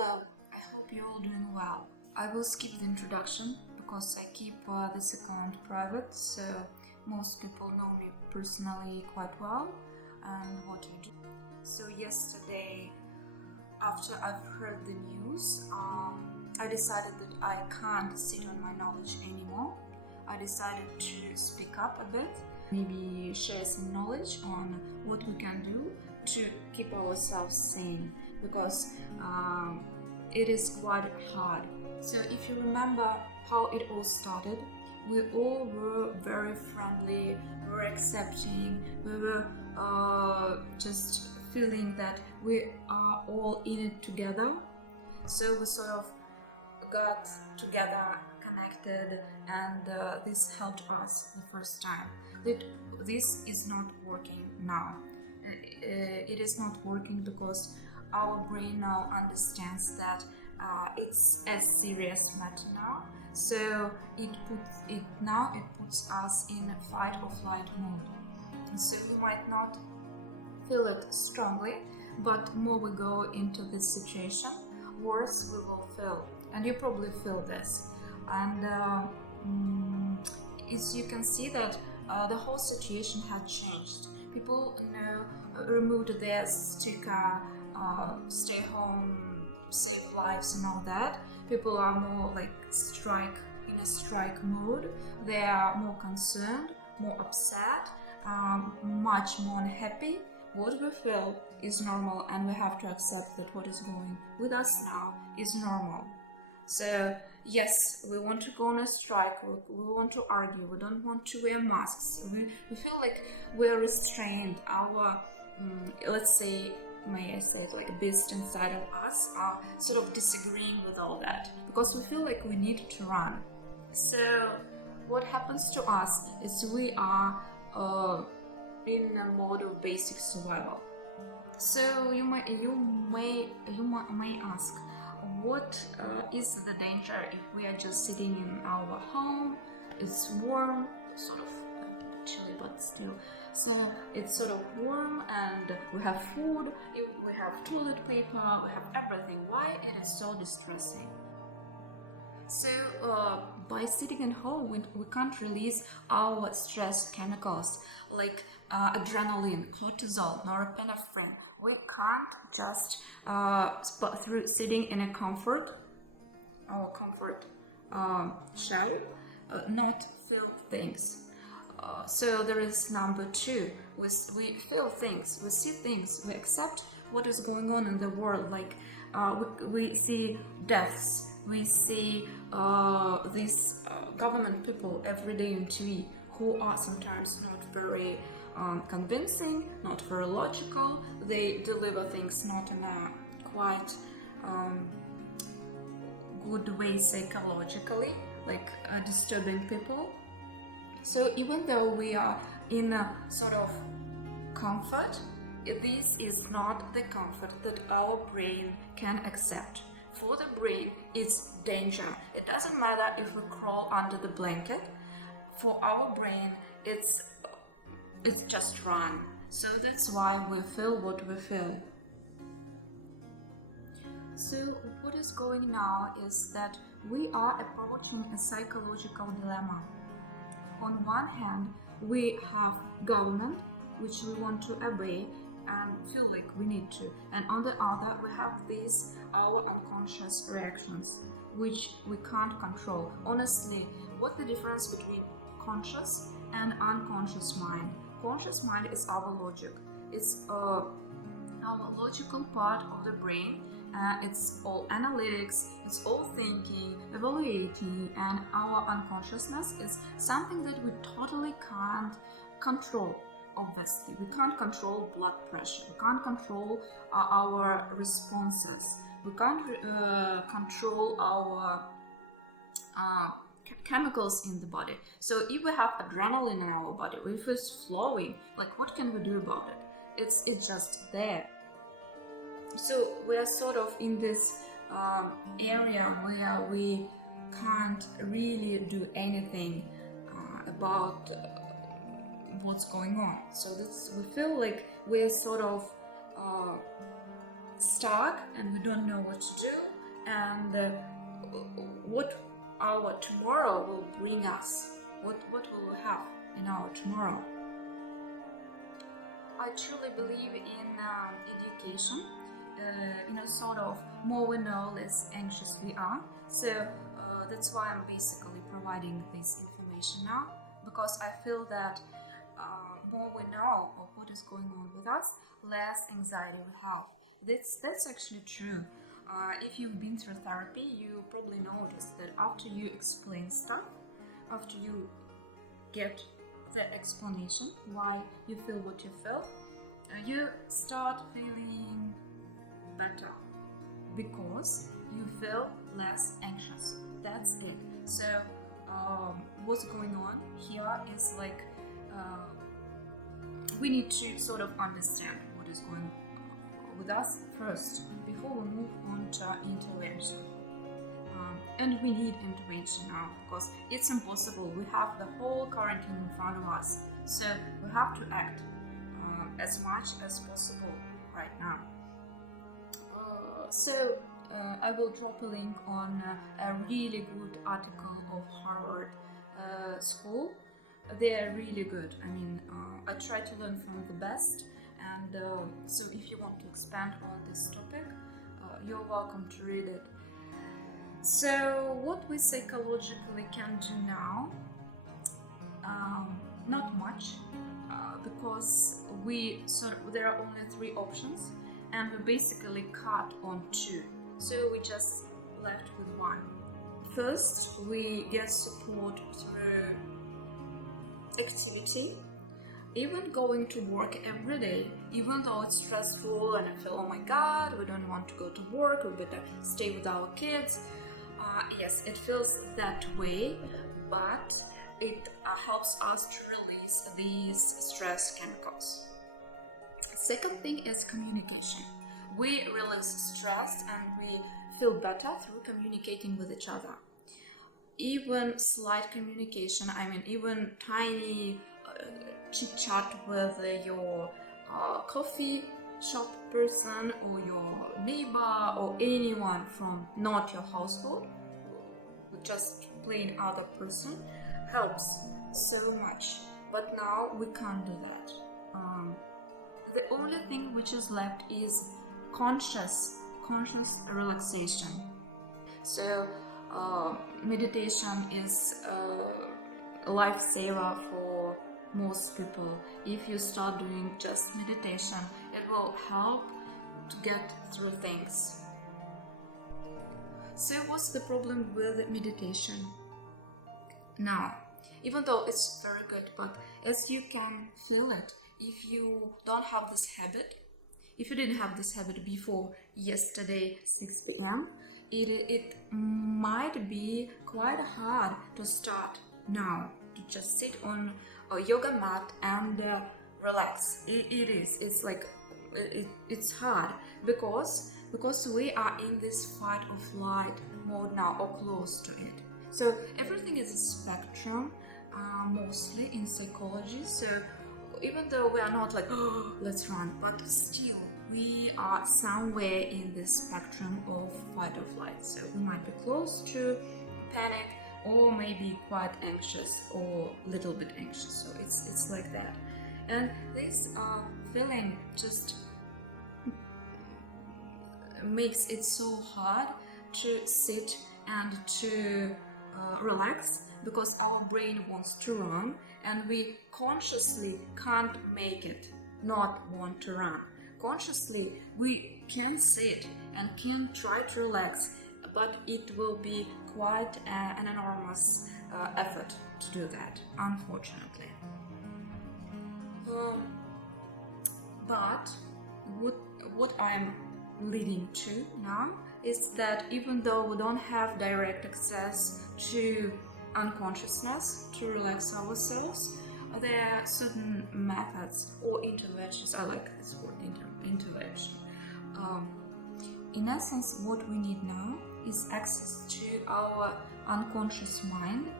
Hello, I hope you're all doing well. I will skip the introduction because I keep this account private, so most people know me personally quite well and what I do. So yesterday, after I've heard the news, I decided that I can't sit on my knowledge anymore. I decided to speak up a bit, maybe share some knowledge on what we can do to keep ourselves sane, because it is quite hard. So if you remember how it all started, we all were very friendly, we were accepting, we were just feeling that we are all in it together. So we sort of got together, connected, and this helped us the first time. That this is not working now. It is not working because our brain now understands that it's a serious matter now. So it puts us in fight or flight mode. So we might not feel it strongly, but more we go into this situation, worse we will feel. And you probably feel this. And as you can see that the whole situation had changed. People removed their sticker, stay home, save lives and all that. People are more like in a strike mode. They are more concerned, more upset, much more unhappy. What we feel is normal, and we have to accept that what is going with us now is normal. So yes, we want to go on a strike, we want to argue, we don't want to wear masks, we feel like we're restrained. Our, let's say, may I say it, like a beast inside of us are sort of disagreeing with all that, because we feel like we need to run. So what happens to us is we are in a mode of basic survival. So you may ask, what is the danger if we are just sitting in our home? It's warm, sort of chilly, but still. So it's sort of warm, and we have food, we have toilet paper, we have everything. Why it is so distressing? So by sitting at home, we can't release our stress chemicals like adrenaline, cortisol, norepinephrine. We can't just through sitting in a our comfort shell, not feel things. So there is number two. We feel things, we see things, we accept what is going on in the world. Like we see deaths, we see these government people every day on TV who are sometimes not very convincing, not very logical. They deliver things not in a quite good way psychologically, like disturbing people. So even though we are in a sort of comfort, this is not the comfort that our brain can accept. For the brain, it's danger. It doesn't matter if we crawl under the blanket. For our brain, it's just run. So that's why we feel what we feel. So what is going now is that we are approaching a psychological dilemma. On one hand, we have government, which we want to obey and feel like we need to, and on the other we have these our unconscious reactions, which we can't control. Honestly, what's the difference between conscious and unconscious mind? Conscious mind is our logic. It's our logical part of the brain. It's all analytics, it's all thinking, evaluating, and our unconsciousness is something that we totally can't control. Obviously, we can't control blood pressure, we can't control our responses, we can't control our chemicals in the body. So if we have adrenaline in our body, if it's flowing, like what can we do about it? It's just there. So we are sort of in this area where we can't really do anything about what's going on. So we feel like we're sort of stuck and we don't know what to do, and what our tomorrow will bring us, what we will have in our tomorrow. I truly believe in education. Sort of more we know, less anxious we are. So that's why I'm basically providing this information now, because I feel that more we know of what is going on with us, less anxiety we have. That's actually true. If you've been through therapy, you probably noticed that after you explain stuff, after you get the explanation why you feel what you feel, you start feeling better because you feel less anxious. That's it. So what's going on here is like we need to sort of understand what is going on with us first before we move on to intervention. And we need intervention now because it's impossible. We have the whole quarantine in front of us, so we have to act as much as possible right now. So I will drop a link on a really good article of Harvard School. They are really good. I mean, I try to learn from the best, and so if you want to expand on this topic, you're welcome to read it. So what we psychologically can do now, not much, because there are only 3 options, and we basically cut on 2, so we just left with 1. First, we get support through activity. Even going to work every day, even though it's stressful and I feel, oh my god, we don't want to go to work, we better stay with our kids. Yes, it feels that way, but it helps us to release these stress chemicals. Second thing is communication. We release stress and we feel better through communicating with each other. Even slight communication, even tiny chit chat with your coffee shop person or your neighbor or anyone from not your household, just plain other person, helps so much. But now we can't do that. The only thing which is left is conscious relaxation. So meditation is a lifesaver for most people. If you start doing just meditation, it will help to get through things. So what's the problem with meditation? Now, even though it's very good, but as you can feel it, if you don't have this habit, if you didn't have this habit before yesterday 6 p.m., it might be quite hard to start now, to just sit on a yoga mat and relax. It's hard because we are in this fight or flight mode now, or close to it. So everything is a spectrum, mostly in psychology. So even though we are not like, oh, let's run, but still we are somewhere in this spectrum of fight or flight. So we might be close to panic, or maybe quite anxious, or a little bit anxious. So it's like that. And this feeling just makes it so hard to sit and to relax, because our brain wants to run and we consciously can't make it not want to run. Consciously we can sit and can try to relax, but it will be quite an enormous effort to do that, unfortunately. But what I'm leading to now is that even though we don't have direct access to unconsciousness to relax ourselves, there are certain methods or interventions. I like this word, intervention. In essence, what we need now is access to our unconscious mind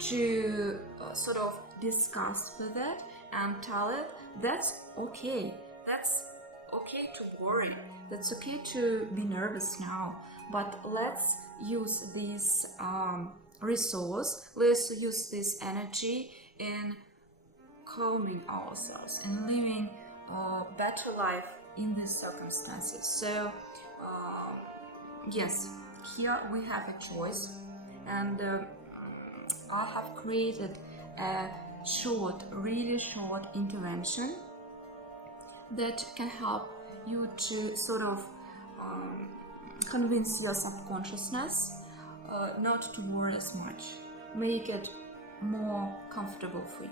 to sort of discuss with it and tell it that's okay. That's okay to worry. That's okay to be nervous now. But let's use this resource. Let's use this energy in calming ourselves and living a better life in these circumstances. So yes, here we have a choice, and I have created a short, really short intervention that can help you to sort of convince your subconsciousness not to worry as much, make it more comfortable for you.